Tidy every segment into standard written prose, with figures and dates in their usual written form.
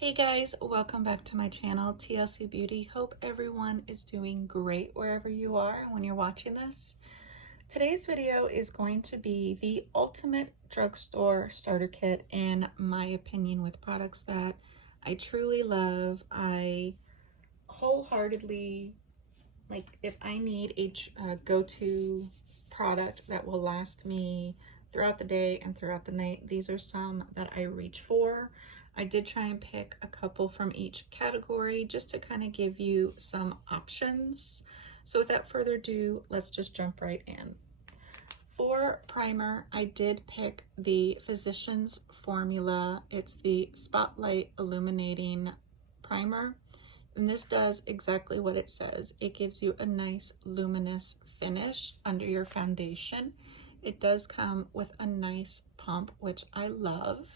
Hey guys, welcome back to my channel, TLC Beauty. Hope everyone is doing great wherever you are when you're watching this. Today's video is going to be the ultimate drugstore starter kit, in my opinion, with products that I truly love. I wholeheartedly, if I need a go-to product that will last me throughout the day and throughout the night, these are some that I reach for. I did try and pick a couple from each category just to kind of give you some options. So without further ado, let's just jump right in. For primer, I did pick the Physicians Formula. It's the Spotlight Illuminating Primer. And this does exactly what it says. It gives you a nice luminous finish under your foundation. It does come with a nice pump, which I love.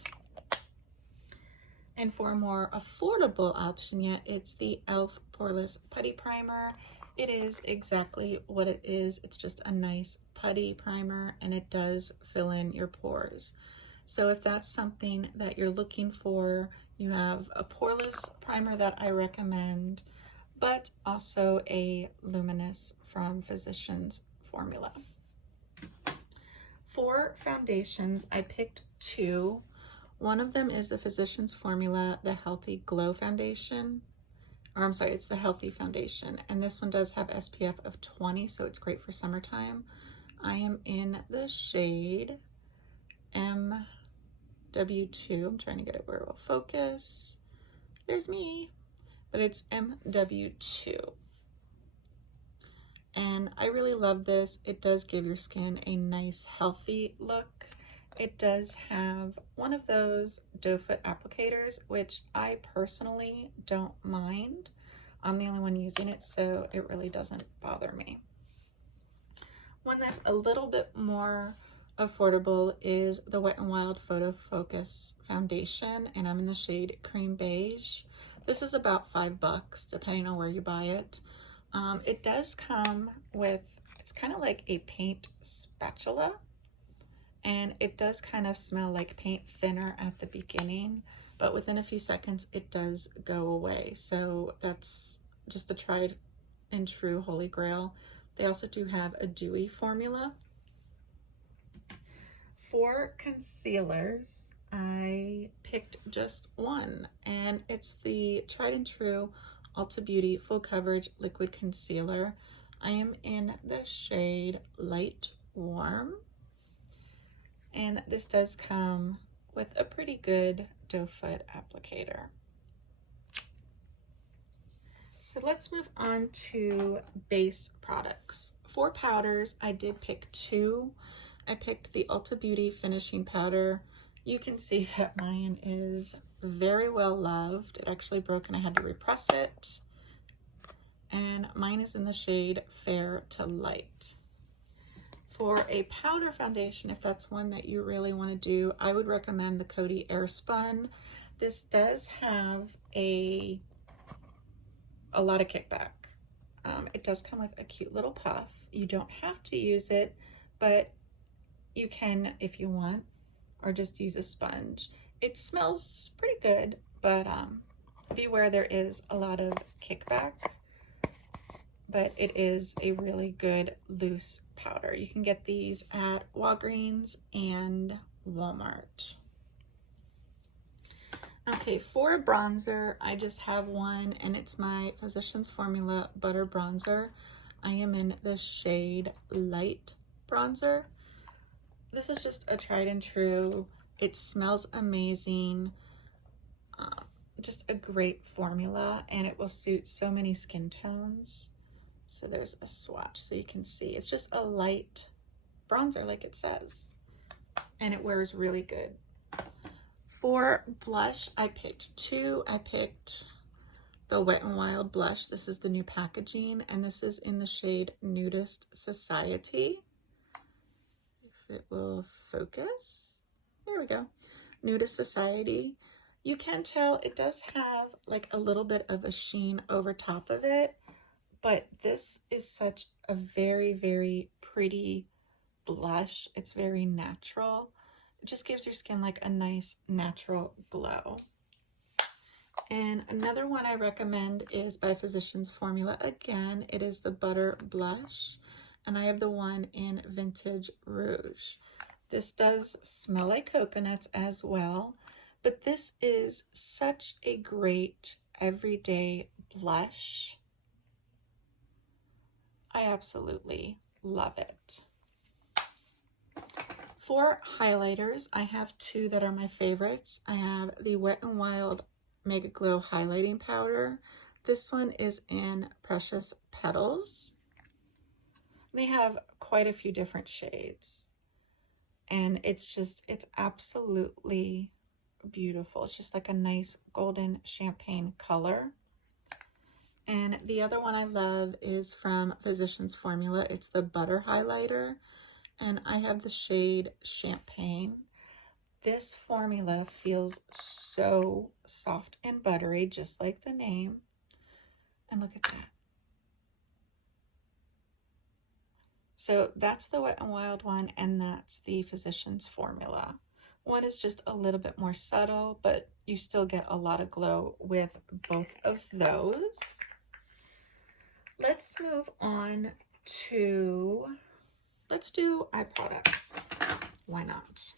And for a more affordable option yet, it's the e.l.f. Poreless Putty Primer. It is exactly what it is. It's just a nice putty primer, and it does fill in your pores. So if that's something that you're looking for, you have a poreless primer that I recommend, but also a luminous from Physicians Formula. For foundations, I picked two. One of them is the Physicians Formula, the Healthy Glow Foundation, or I'm sorry, it's the Healthy Foundation. And this one does have SPF of 20, so it's great for summertime. I am in the shade MW2. I'm trying to get it where it will focus. There's me, but it's MW2. And I really love this. It does give your skin a nice, healthy look. It does have one of those doe foot applicators, which I personally don't mind. I'm the only one using it, so it really doesn't bother me. One that's a little bit more affordable is the Wet n Wild Photo Focus Foundation, and I'm in the shade Cream Beige. This is about $5, depending on where you buy it. It does come with, it's kind of like a paint spatula. And it does kind of smell like paint thinner at the beginning, but within a few seconds it does go away. So that's just a tried and true holy grail. They also do have a dewy formula. For concealers, I picked just one, and it's the tried and true Ulta Beauty Full Coverage Liquid Concealer. I am in the shade Light Warm. And this does come with a pretty good doe foot applicator. So let's move on to base products. For powders, I did pick two. I picked the Ulta Beauty Finishing Powder. You can see that mine is very well loved. It actually broke and I had to repress it. And mine is in the shade Fair to Light. For a powder foundation, if that's one that you really want to do, I would recommend the Coty Airspun. This does have a lot of kickback. It does come with a cute little puff. You don't have to use it, but you can if you want, or just use a sponge. It smells pretty good, but beware, there is a lot of kickback. But it is a really good loose powder. You can get these at Walgreens and Walmart. Okay, for a bronzer, I just have one, and it's my Physicians Formula Butter Bronzer. I am in the shade Light Bronzer. This is just a tried and true. It smells amazing. Just a great formula, and it will suit so many skin tones. So there's a swatch so you can see. It's just a light bronzer like it says, and it wears really good. For blush, I picked two. I picked the Wet n Wild blush. This is the new packaging, and this is in the shade Nudist Society. If it will focus. There we go. Nudist Society. You can tell it does have like a little bit of a sheen over top of it. But this is such a very, very pretty blush. It's very natural. It just gives your skin like a nice natural glow. And another one I recommend is by Physicians Formula. Again, it is the Butter Blush, and I have the one in Vintage Rouge. This does smell like coconuts as well, but this is such a great everyday blush. I absolutely love it. For highlighters, I have two that are my favorites. I have the Wet n Wild Mega Glow Highlighting Powder. This one is in Precious Petals. They have quite a few different shades, and it's absolutely beautiful. It's just like a nice golden champagne color. And the other one I love is from Physicians Formula. It's the Butter Highlighter, and I have the shade Champagne. This formula feels so soft and buttery, just like the name. And look at that. So that's the Wet n Wild one, and that's the Physicians Formula. One is just a little bit more subtle, but you still get a lot of glow with both of those. Let's move on to, let's do eye products. Why not?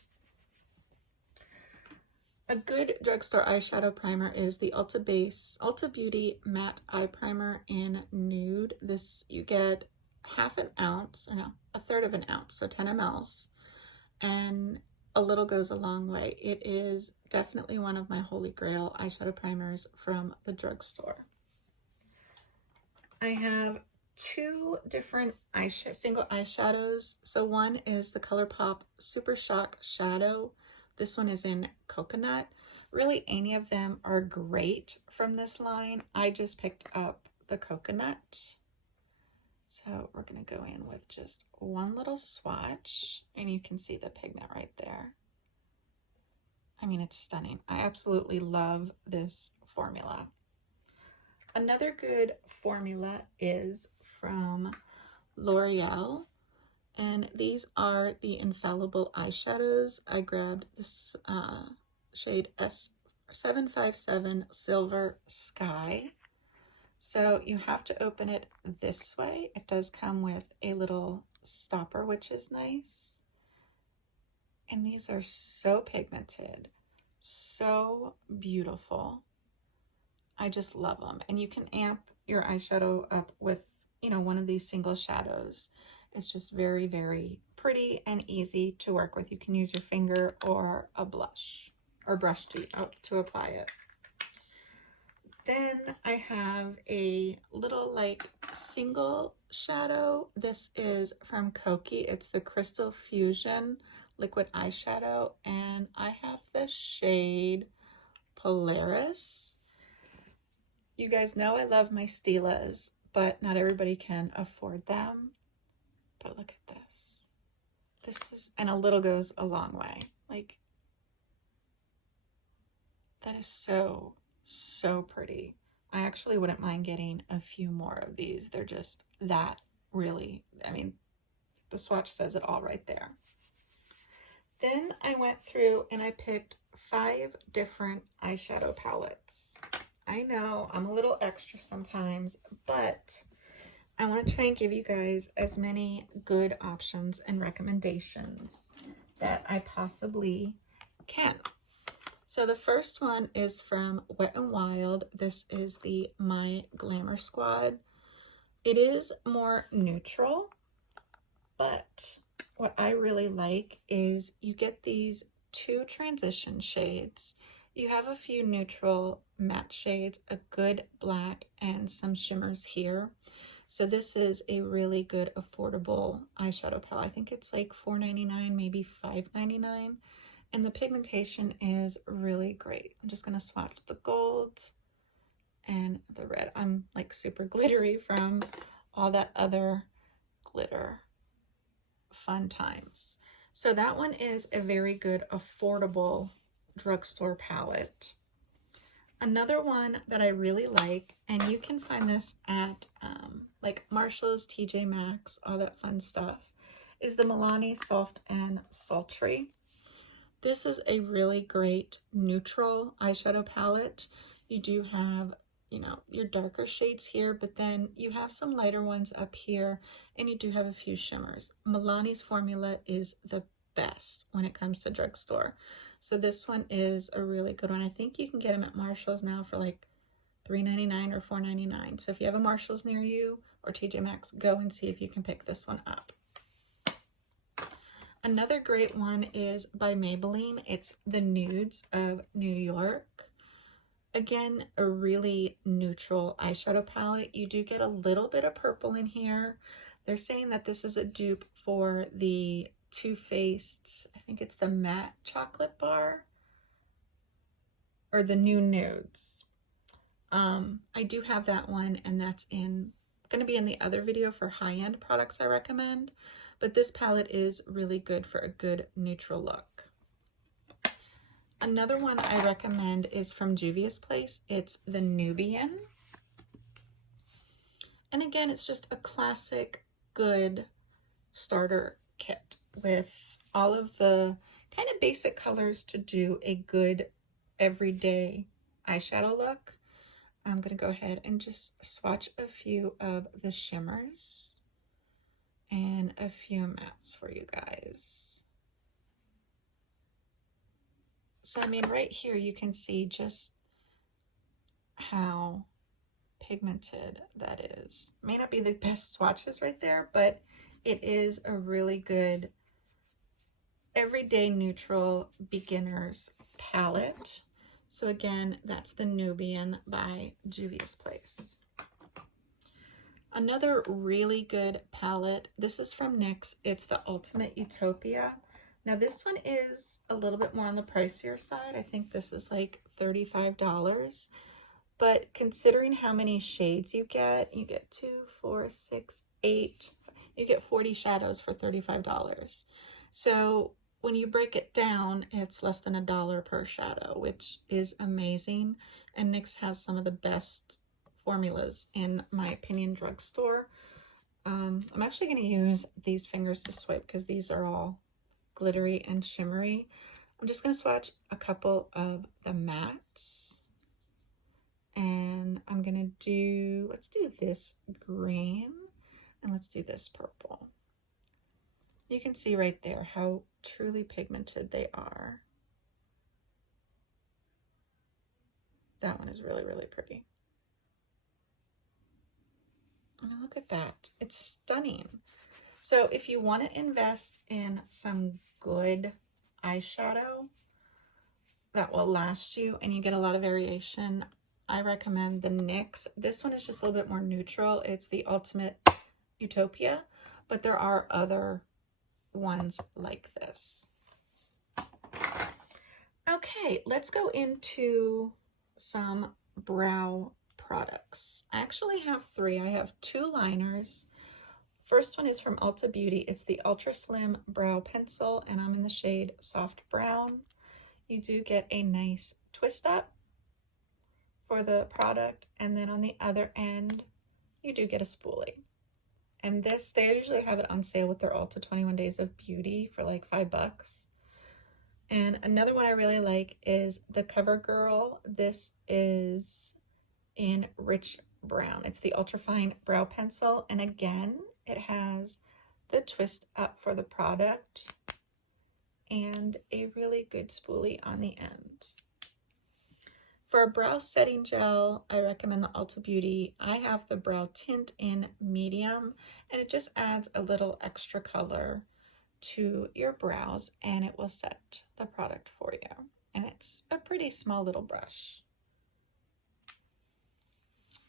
A good drugstore eyeshadow primer is the Ulta Beauty Matte Eye Primer in Nude. This, you get half an ounce, or no, a third of an ounce, so 10 mLs, and a little goes a long way. It is definitely one of my holy grail eyeshadow primers from the drugstore. I have two different single eyeshadows. So one is the ColourPop Super Shock Shadow. This one is in Coconut. Really, any of them are great from this line. I just picked up the Coconut. So we're going to go in with just one little swatch, and you can see the pigment right there. I mean, it's stunning. I absolutely love this formula. Another good formula is from L'Oreal, and these are the Infallible eyeshadows. I grabbed this shade S757 Silver Sky. So you have to open it this way. It does come with a little stopper, which is nice. And these are so pigmented, so beautiful. I just love them. And you can amp your eyeshadow up with, you know, one of these single shadows. It's just very, very pretty and easy to work with. You can use your finger or a blush or brush to apply it. Then I have a little like single shadow. This is from Coty. It's the Crystal Fusion Liquid Eyeshadow, and I have the shade Poreless. You guys know I love my Stilas, but not everybody can afford them. But look at this. This is, and a little goes a long way. Like, that is so, so pretty. I actually wouldn't mind getting a few more of these. They're just that really, I mean, the swatch says it all right there. Then I went through and I picked 5 different eyeshadow palettes. I know I'm a little extra sometimes, but I want to try and give you guys as many good options and recommendations that I possibly can. So the first one is from Wet n Wild. This is the My Glamour Squad. It is more neutral, but what I really like is you get these 2 transition shades. You have a few neutral matte shades, a good black, and some shimmers here. So this is a really good affordable eyeshadow palette. I think it's like $4.99, maybe $5.99. And the pigmentation is really great. I'm just going to swatch the gold and the red. I'm like super glittery from all that other glitter fun times. So that one is a very good affordable drugstore palette. Another one that I really like, and you can find this at like Marshall's, TJ Maxx, all that fun stuff, is the Milani Soft and Sultry. This is a really great neutral eyeshadow palette. You do have, you know, your darker shades here, but then you have some lighter ones up here, and you do have a few shimmers. Milani's formula is the best when it comes to drugstore. So this one is a really good one. I think you can get them at Marshall's now for like $3.99 or $4.99. So if you have a Marshall's near you or TJ Maxx, go and see if you can pick this one up. Another great one is by Maybelline. It's the Nudes of New York. Again, a really neutral eyeshadow palette. You do get a little bit of purple in here. They're saying that this is a dupe for the Too Faced, I think it's the matte chocolate bar, or the New Nudes. I do have that one, and that's going to be in the other video for high-end products I recommend, but this palette is really good for a good neutral look. Another one I recommend is from Juvia's Place. It's the Nubian. And again, it's just a classic, good starter kit with all of the kind of basic colors to do a good everyday eyeshadow look. I'm going to go ahead and just swatch a few of the shimmers and a few mattes for you guys. So, I mean, right here you can see just how pigmented that is. May not be the best swatches right there, but it is a really good everyday neutral beginners palette. So again, that's the Nubian by Juvia's Place. Another really good palette, this is from NYX. It's the Ultimate Utopia. Now this one is a little bit more on the pricier side. I think this is like $35. But considering how many shades you get 2, 4, 6, 8, you get 40 shadows for $35. So when you break it down, it's less than $1 per shadow, which is amazing. And NYX has some of the best formulas, in my opinion, drugstore. I'm actually going to use these fingers to swipe because these are all glittery and shimmery. I'm just going to swatch a couple of the mattes. And I'm going to do, let's do this green and let's do this purple. You can see right there how truly pigmented they are. That one is really, really pretty. I mean, look at that. It's stunning. So if you want to invest in some good eyeshadow that will last you and you get a lot of variation, I recommend the NYX. This one is just a little bit more neutral. It's the Ultimate Utopia, but there are other ones like this. Okay, let's go into some brow products. I actually have 3. I have 2 liners. First one is from Ulta Beauty. It's the Ultra Slim Brow Pencil, and I'm in the shade Soft Brown. You do get a nice twist up for the product, and then on the other end, you do get a spoolie. And this, they usually have it on sale with their Ulta 21 Days of Beauty for like $5. And another one I really like is the CoverGirl. This is in Rich Brown. It's the Ultrafine Brow Pencil. And again, it has the twist up for the product and a really good spoolie on the end. For a brow setting gel, I recommend the Ulta Beauty. I have the Brow Tint in medium, and it just adds a little extra color to your brows, and it will set the product for you. And it's a pretty small little brush.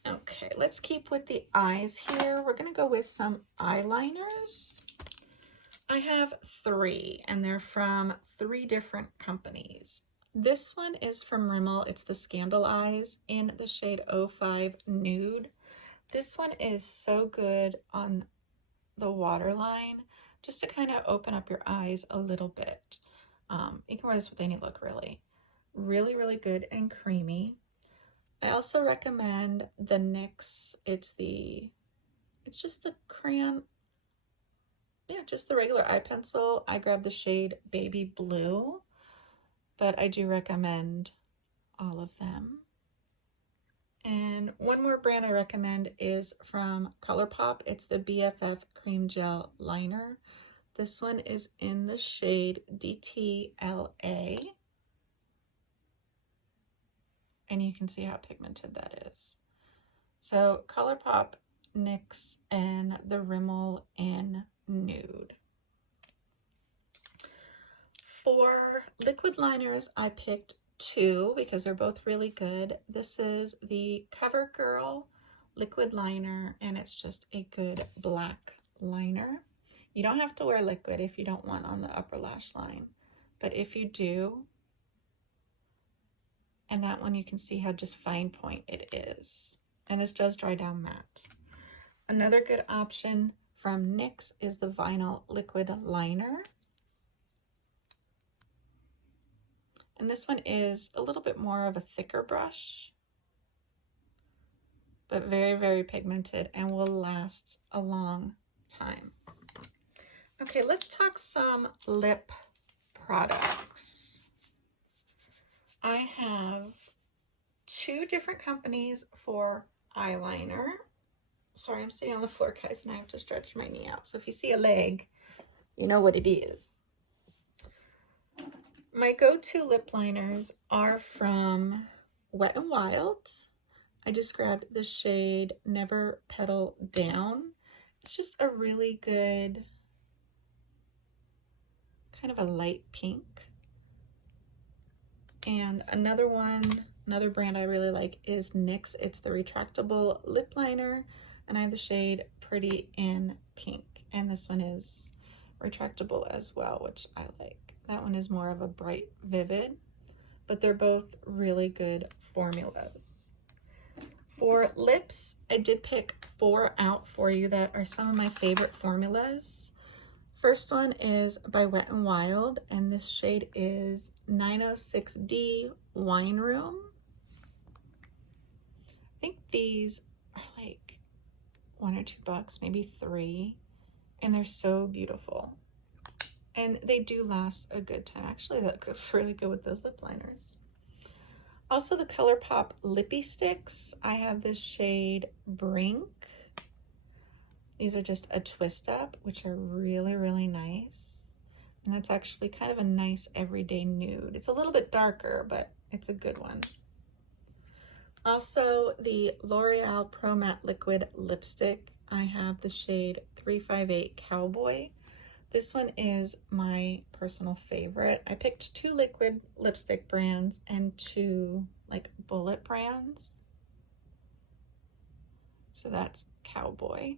Okay, let's keep with the eyes here. We're going to go with some eyeliners. I have 3, and they're from 3 different companies. This one is from Rimmel. It's the Scandal Eyes in the shade 05 Nude. This one is so good on the waterline, just to kind of open up your eyes a little bit. You can wear this with any look, really. Really, really good and creamy. I also recommend the NYX. It's just the crayon, yeah, just the regular eye pencil. I grabbed the shade Baby Blue, but I do recommend all of them. more brand I recommend is from ColourPop. It's the BFF Cream Gel Liner. This one is in the shade DTLA. And you can see how pigmented that is. So ColourPop NYX and the Rimmel in Nude. For liquid liners, I picked two because they're both really good. This is the CoverGirl liquid liner, and it's just a good black liner. You don't have to wear liquid if you don't want on the upper lash line, but if you do, and that one you can see how just fine point it is. And this does dry down matte. Another good option from NYX is the Vinyl Liquid Liner. And this one is a little bit more of a thicker brush, but very, very pigmented and will last a long time. Okay, let's talk some lip products. I have two different companies for eyeliner. Sorry, I'm sitting on the floor, guys, and I have to stretch my knee out. So if you see a leg, you know what it is. My go-to lip liners are from Wet n Wild. I just grabbed the shade Never Petal Down. It's just a really good, kind of a light pink. And another brand I really like is NYX. It's the retractable lip liner, and I have the shade Pretty in Pink. And this one is retractable as well, which I like. That one is more of a bright, vivid, but they're both really good formulas. For lips, I did pick 4 out for you that are some of my favorite formulas. First one is by Wet n Wild, and this shade is 906D Wine Room. I think these are like $1 or $2, maybe $3, and they're so beautiful. And they do last a good time. Actually, that goes really good with those lip liners. Also, the ColourPop Lippy Sticks. I have this shade Brink. These are just a twist up, which are really, really nice. And that's actually kind of a nice everyday nude. It's a little bit darker, but it's a good one. Also, the L'Oreal Pro Matte Liquid Lipstick. I have the shade 358 Cowboy. This one is my personal favorite. I picked 2 liquid lipstick brands and 2 like bullet brands. So that's Cowboy.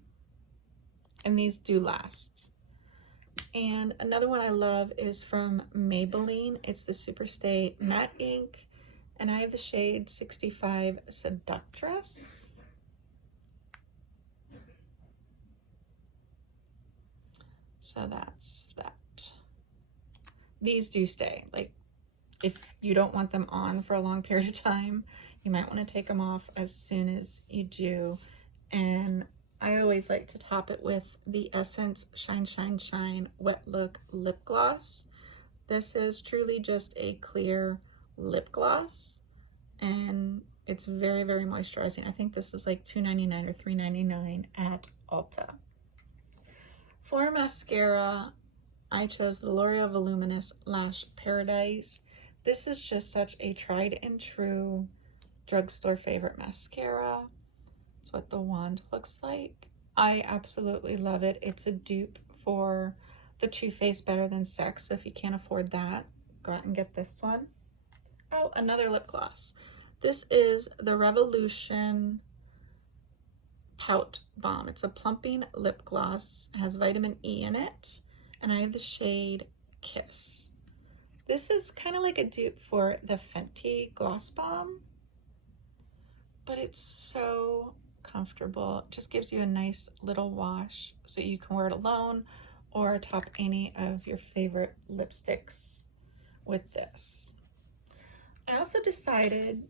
And these do last. And another one I love is from Maybelline. It's the Superstay Matte Ink. And I have the shade 65 Seductress. So that's that. These do stay. Like, if you don't want them on for a long period of time, you might want to take them off as soon as you do. And I always like to top it with the Essence Shine Shine Shine Wet Look Lip Gloss. This is truly just a clear lip gloss, and it's very, very moisturizing. I think this is like $2.99 or $3.99 at Ulta. For mascara, I chose the L'Oreal Voluminous Lash Paradise. This is just such a tried and true drugstore favorite mascara. It's what the wand looks like. I absolutely love it. It's a dupe for the Too Faced Better Than Sex, so if you can't afford that, go out and get this one. Oh, another lip gloss. This is the Revolution Pout Balm. It's a plumping lip gloss. It has vitamin E in it, and I have the shade Kiss. This is kind of like a dupe for the Fenty Gloss Bomb, but it's so comfortable. It just gives you a nice little wash so you can wear it alone or top any of your favorite lipsticks with this. I also decided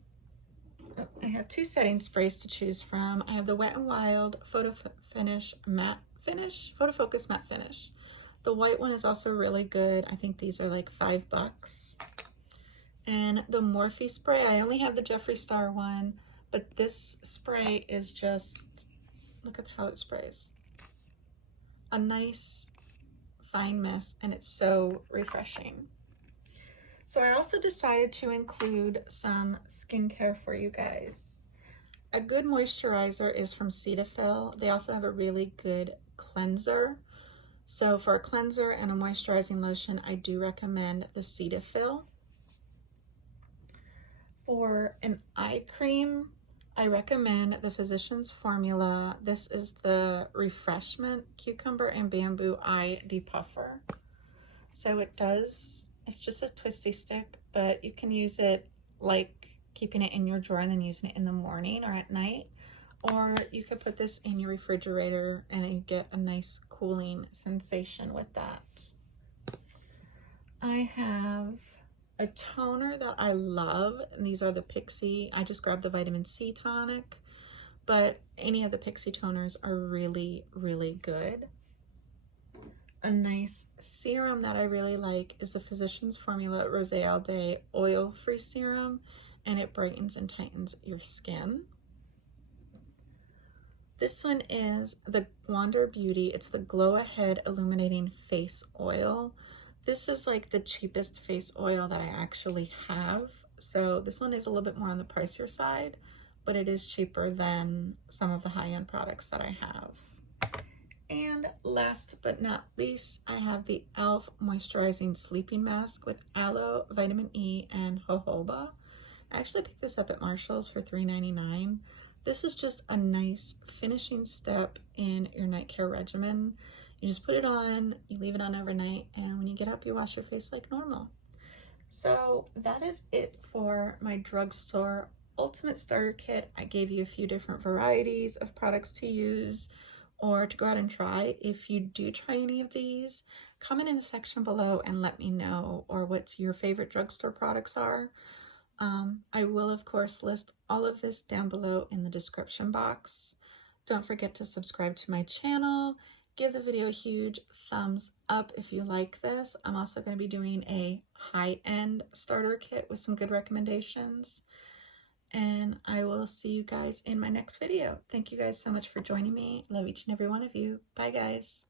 I have 2 setting sprays to choose from. I have the Wet n Wild Photofocus Matte Finish. The white one is also really good. I think these are like $5. And the Morphe spray, I only have the Jeffree Star one, but this spray is just, look at how it sprays. A nice fine mist, and it's so refreshing. So I also decided to include some skincare for you guys. A good moisturizer is from Cetaphil. They also have a really good cleanser. So for a cleanser and a moisturizing lotion, I do recommend the Cetaphil. For an eye cream, I recommend the Physicians Formula. This is the Refreshment Cucumber and Bamboo Eye Depuffer. So it's just a twisty stick, but you can use it like keeping it in your drawer and then using it in the morning or at night. Or you could put this in your refrigerator and you get a nice cooling sensation with that. I have a toner that I love, and these are the Pixi. I just grabbed the vitamin C tonic, but any of the Pixi toners are really, really good. A nice serum that I really like is the Physicians Formula Rosé All Day Oil-Free Serum, and it brightens and tightens your skin. This one is the Wander Beauty. It's the Glow Ahead Illuminating Face Oil. This is like the cheapest face oil that I actually have. So this one is a little bit more on the pricier side, but it is cheaper than some of the high-end products that I have. And last but not least, I have the e.l.f. Moisturizing Sleeping Mask with aloe, vitamin E, and jojoba. I actually picked this up at Marshall's for $3.99. This is just a nice finishing step in your night care regimen. You just put it on, you leave it on overnight, and when you get up, you wash your face like normal. So that is it for my drugstore ultimate starter kit. I gave you a few different varieties of products to use or to go out and try. If you do try any of these, comment in the section below and let me know, or what your favorite drugstore products are. I will, of course, list all of this down below in the description box. Don't forget to subscribe to my channel. Give the video a huge thumbs up if you like this. I'm also going to be doing a high-end starter kit with some good recommendations. And I will see you guys in my next video. Thank you guys so much for joining me. Love each and every one of you. Bye, guys.